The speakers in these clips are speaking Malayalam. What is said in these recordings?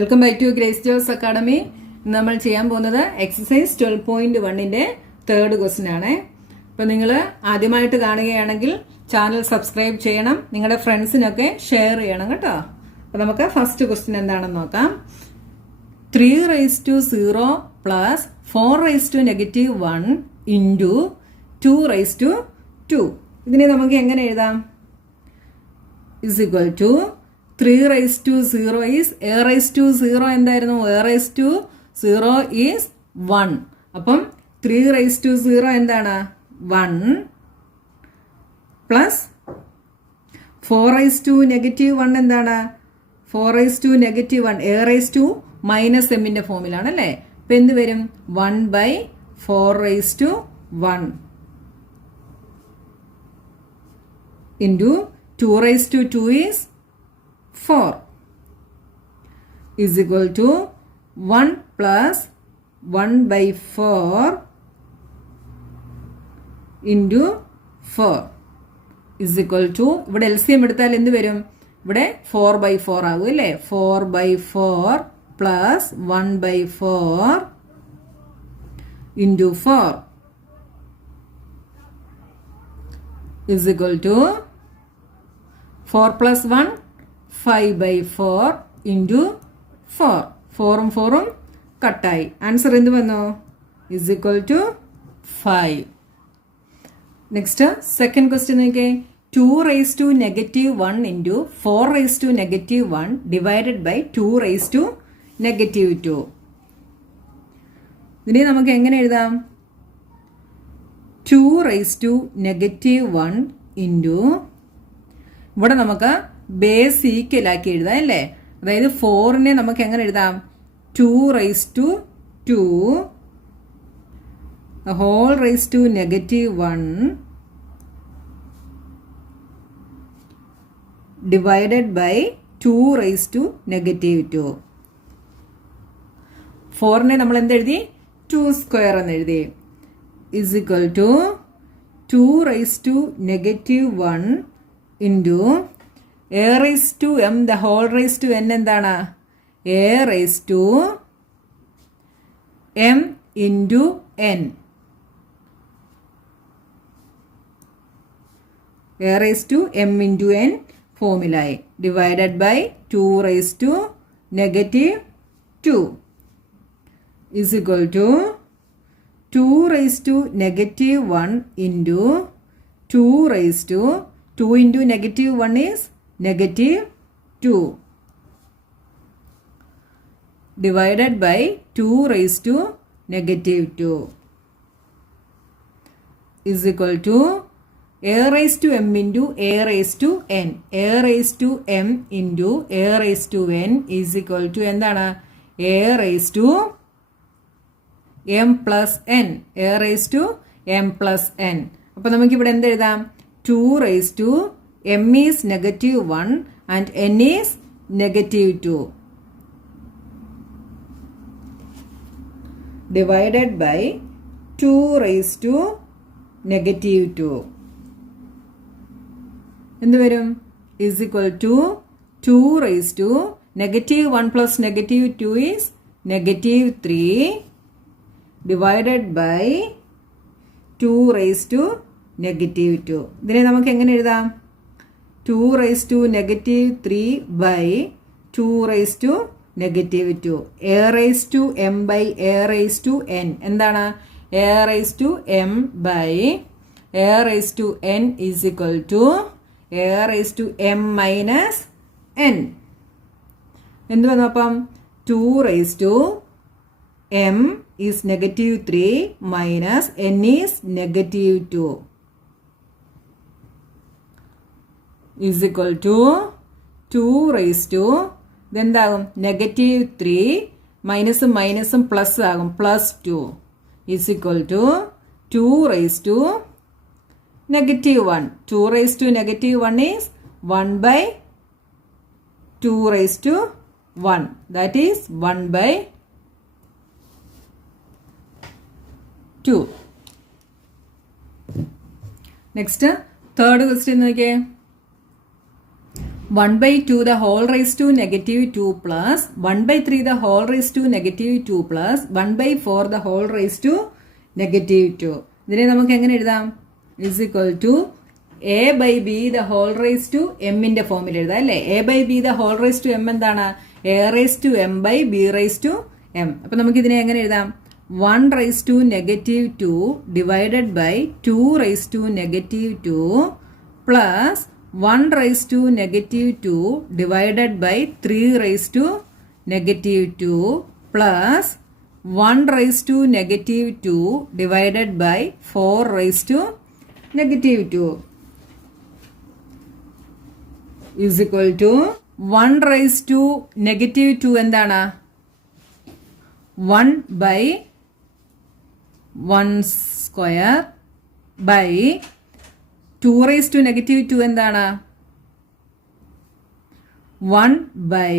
Welcome back to Grace Jose academy. നമ്മൾ ചെയ്യാൻ പോകുന്നത് എക്സസൈസ് 12.1ന്റെ തേർഡ് ക്വസ്റ്റ്യൻ ആണ്. അപ്പോൾ നിങ്ങൾ ആദ്യമായിട്ട് കാണുകയാണെങ്കിൽ ചാനൽ സബ്സ്ക്രൈബ് ചെയ്യണം, നിങ്ങളുടെ ഫ്രണ്ട്സിനൊക്കെ ഷെയർ ചെയ്യണം കേട്ടോ. അപ്പോൾ നമുക്ക് ഫസ്റ്റ് ക്വസ്റ്റ്യൻ എന്താണെന്ന് നോക്കാം. 3⁻0 പ്ലസ് 4⁻1 ഇൻറ്റു 2⁻2. ഇതിനെ നമുക്ക് എങ്ങനെ എഴുതാം? Is equal to 3⁻0 is a⁻0 എന്തായിരുന്നു? a⁻0 is 1. അപ്പം 3⁻0 എന്താണ്? 1 പ്ലസ് 4⁻1 എന്താണ്? 4⁻1 a⁻m ഫോമിലാണ് അല്ലേ? അപ്പം എന്ത് വരും? 1/4⁻1 into 2⁻2 is 4 is equal to 1 plus 1/4 into 4 is equal to, ഇവിടെ LCM എടുത്താൽ എന്ത് വരും? ഇവിടെ 4/4 ആകും അല്ലേ? 4/4 plus 1/4 into 4 is equal to 4 plus 1 5/4 into 4. 4ഉം 4ഉം കട്ടായി. ആൻസർ എന്ത് വന്നു? Is equal to 5. Next second question നോക്കിയേ. 2⁻1 ഇൻറ്റു 4⁻1 ഡിവൈഡഡ് ബൈ 2⁻2. ഇതിനെ നമുക്ക് എങ്ങനെ എഴുതാം? 2⁻1 ഇൻറ്റു, ഇവിടെ നമുക്ക് ബേസ് ഈക്വൽ ആക്കി എഴുതാം അല്ലേ? അതായത് 4നെ നമുക്ക് എങ്ങനെ എഴുതാം? 2⁻2 (1) ഡിവൈഡഡ് ബൈ 2⁻2. 4നെ നമ്മൾ എന്തെഴുതി? 2² എന്ന് എഴുതി. Is equal to 2⁻1 into a⁻m എന്താണ്? a⁻m into n. a⁻m into n ഫോമിലായി. Divided by 2⁻2 is equal to 2⁻1 into 2 into -1 is -2 divided by 2⁻2 is equal to a⁻m into a⁻n. a⁻m into a⁻n is equal to എന്താണ്? a⁻m plus n. a⁻m plus n. അപ്പോൾ നമുക്കിവിടെ എന്ത് എഴുതാം? 2⁻m is -1 and n is -2 divided by 2⁻2 എന്ത് വരും? is equal to 2⁻1 plus -2 is -3 divided by 2⁻2. ഇതിനെ നമുക്ക് എങ്ങനെ എഴുതാം? 2⁻3 ബൈ 2⁻2. a⁻m ബൈ a⁻n എന്താണ്? a⁻m by a⁻n is equal to a⁻m minus n. എന്ത് വന്നു അപ്പം? 2⁻m is -3 minus n is -2 is equal to 2⁻, ഇതെന്താകും? -3 മൈനസും മൈനസും പ്ലസ് ആകും, +2 is equal to 2⁻1. 2⁻1 is 1/2⁻1. that is 1/2. Next third question നോക്കിയേ. 1/2 the whole raised to negative 2 plus 1/3 the whole raised to negative 2 plus 1/4 the whole raised to negative 2. ഇതിനെ നമുക്ക് എങ്ങനെ എഴുതാം? is equal to a by b the whole raised to m ന്റെ ഫോമിൽ എഴുതാം അല്ലേ? a by b the whole raised to m എന്താണ്? a raised to m by b raised to m. അപ്പോൾ നമുക്ക് ഇതിനെ എങ്ങനെ എഴുതാം? 1 raised to negative 2 divided by 2 raised to negative 2 plus 1 raised to negative 2 divided by 3 raised to negative 2 plus 1 raised to negative 2 divided by 4 raised to negative 2 is equal to 1 raised to negative 2 എന്താണ്? 1 by 1 square by 2 raised to negative 2 എന്താണ്? 1 by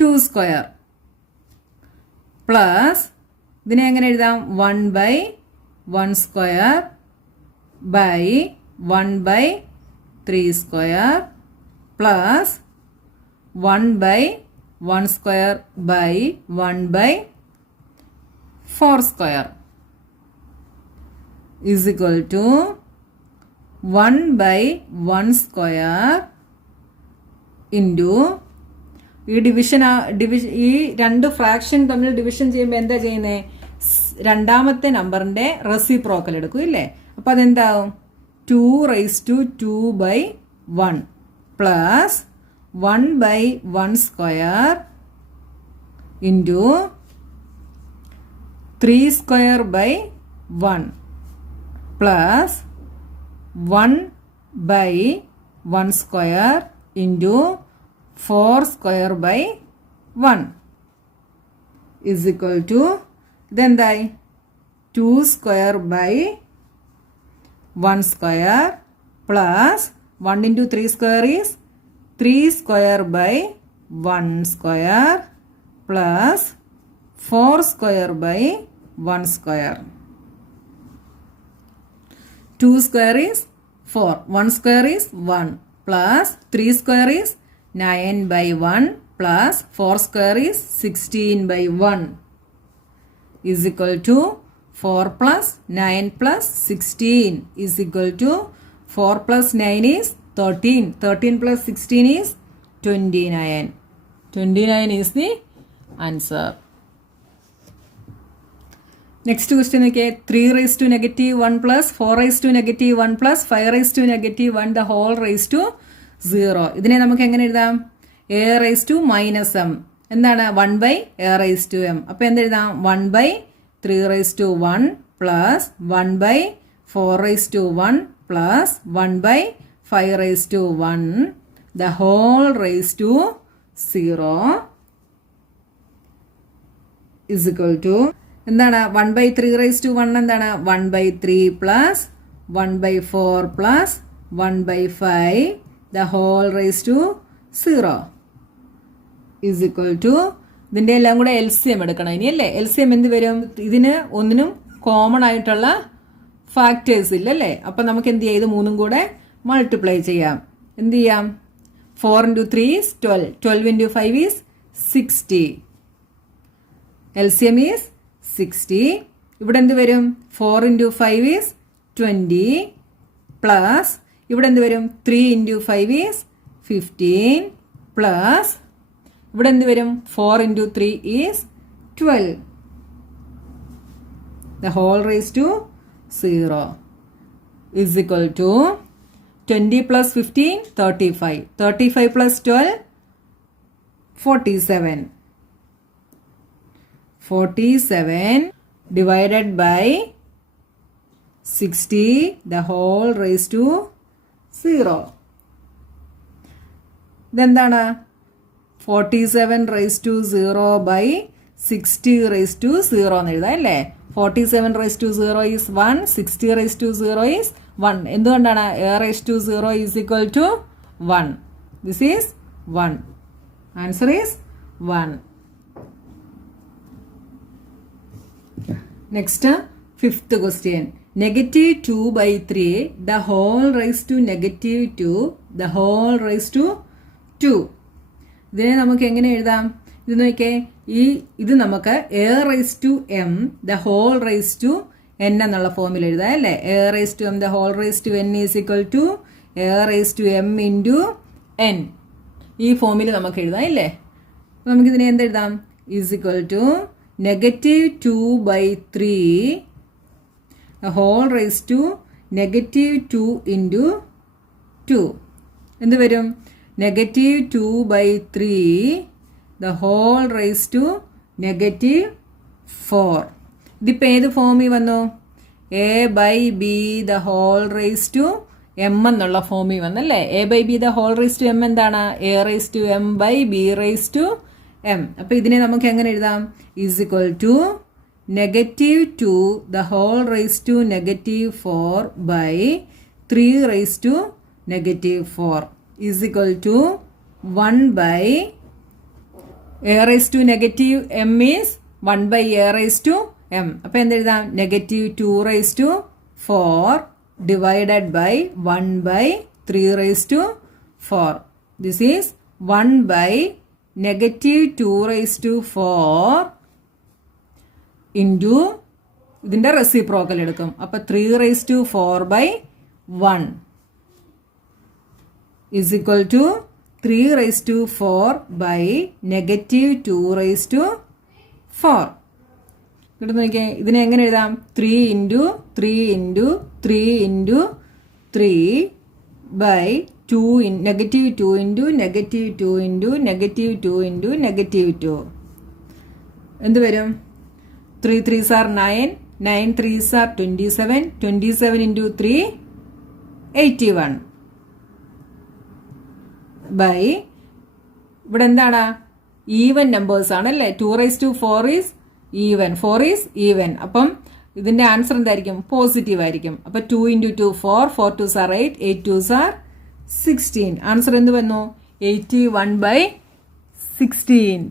2 square plus ഇതിനെ എങ്ങനെ എഴുതാം? 1 by 1 square by 1 by 3 square plus 1 by 1 square by 1 by 4 square is equal to 1 by 1 square into ഈ ഈ രണ്ട് ഫ്രാക്ഷൻ തമ്മിൽ ഡിവിഷൻ ചെയ്യുമ്പോൾ എന്താ ചെയ്യുന്നത്? രണ്ടാമത്തെ നമ്പറിന്റെ റെസിപ്രോക്കൽ എടുക്കും ഇല്ലേ? അപ്പം അതെന്താവും? 2 raised to 2 by 1 plus 1 by 1 square into 3 square by 1 plus 1 by 1 square into 4 square by 1 is equal to then 2 square by 1 square plus 1 into 3 square is 3 square by 1 square plus 4 square by 1 square. 2 square is 4, 1 square is 1 plus 3 square is 9 by 1 plus 4 square is 16 by 1 is equal to 4 plus 9 plus 16 is equal to 4 plus 9 is 13. 13 plus 16 is 29. 29 is the answer. Next question okay, 3 raised to negative 1 plus 4 raised to negative 1 plus 5 raised to negative 1 the whole raised to 0. ഇതിനെ നമുക്ക് എങ്ങനെ എഴുതാം? a raised to minus m എന്താണ്? 1 by a raised to m. അപ്പോൾ എന്തെഴുതാം? 1 by 3 raised to 1 plus 1 by 4 raised to 1 plus 1 by 5 raised to 1 the whole raised to 0 is equal to എന്താണ്? 1 by 3 raised to 1 എന്താണ്? 1 by 3 plus 1 by 4 plus 1 by 5 the whole raised to 0 is equal to ഇതിൻ്റെ എല്ലാം കൂടെ LCM എടുക്കണം ഇനി അല്ലേ? LCM എന്ത് വരും? ഇതിന് ഒന്നിനും കോമൺ ആയിട്ടുള്ള ഫാക്ടേഴ്സ് ഇല്ല അല്ലേ? അപ്പം നമുക്ക് എന്ത് ചെയ്യാം? ഇത് മൂന്നും കൂടെ മൾട്ടിപ്ലൈ ചെയ്യാം. എന്ത് ചെയ്യാം? 4 into 3 is 12. 12 into 5 is 60. LCM is 60. ഇവിടെ എന്ത് വരും? 4 into 5 is 20 plus ഇവിടെ എന്ത് വരും? 3 into 5 is 15 plus ഇവിടെ എന്ത് വരും? 4 into 3 is 12. The whole raised to 0 is equal to 20 plus 15, 35. 35 plus 12, 47. 47 divided by 60 the whole raised to 0. ഇതെന്താണ്? 47 raised to 0 by 60 raised to 0 എന്ന് എഴുതാം അല്ലേ? 47 raised to 0 is 1, 60 raised to 0 is 1. എന്തുകൊണ്ടാണ്? a raised to 0 is equal to 1. This is 1. Answer is 1. Next, fifth question. Negative 2 by 3 the whole raised to negative 2 the whole raise to 2. ഇതിനെ നമുക്ക് എങ്ങനെ എഴുതാം? ഇത് നോക്കിയേ, ഇത് നമുക്ക് a raise to m the whole raise to n എന്നുള്ള ഫോമിൽ എഴുതാം അല്ലേ? A raise to m the whole raise to n is equal to a raise to m into n. ഈ ഫോമിൽ നമുക്ക് എഴുതാം ഇല്ലേ? നമുക്കിതിനെ എന്തെഴുതാം? Is equal to -2/3 whole raise to -2 into 2. എന്ത് വരും? -2/3 ദ ഹോൾ റൈസ് ടു -4. ഇതിപ്പോൾ ഏത് ഫോമിൽ വന്നു? a/b the whole raise to m എന്നുള്ള ഫോമിൽ വന്നല്ലേ? a/b the whole raise to m എന്താണ്? a raise to m by b raise to m. അപ്പോൾ ഇതിനെ നമുക്ക് എങ്ങനെ എഴുതാം? Is equal to -2 the whole raise to -4 by 3 raise to -4 is equal to 1 by a raise to -m is 1 by a raise to m. അപ്പോൾ എന്തെഴുതാം? -2 raise to 4 divided by 1 by 3 raise to 4. This is 1 by -2 raise to 4 into ഇതിൻ്റെ റെസിപ്രോക്കൽ എടുക്കും. അപ്പോൾ 3 raise to 4 by 1 is equal to 3 raise to 4 by -2 raise to 4. ഇവിടെ നോക്കിയാൽ ഇതിനെ എങ്ങനെ എഴുതാം? 3 into 3 into 3 into 3 by -2 into -2 into -2 into -2. എന്ത് വരും? 3 3s are 9, 9 3s are 27, 27 into 3 81 by ഇവിടെ എന്താണ്? ഈവൻ നമ്പേഴ്സ് ആണല്ലേ? 2 raise to 4 is even, 4 is even. അപ്പം ഇതിൻ്റെ ആൻസർ എന്തായിരിക്കും? പോസിറ്റീവ് ആയിരിക്കും. അപ്പം 2 into 2 4, 4 2s are 8, 8 2s are 16. Answer എന്ത് വന്നു? 81/16.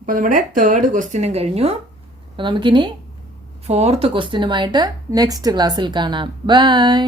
അപ്പോൾ നമ്മുടെ തേർഡ് ക്വസ്റ്റ്യനും കഴിഞ്ഞു. അപ്പോൾ നമുക്കിനി ഫോർത്ത് ക്വസ്റ്റ്യനുമായിട്ട് നെക്സ്റ്റ് ക്ലാസ്സിൽ കാണാം. ബൈ.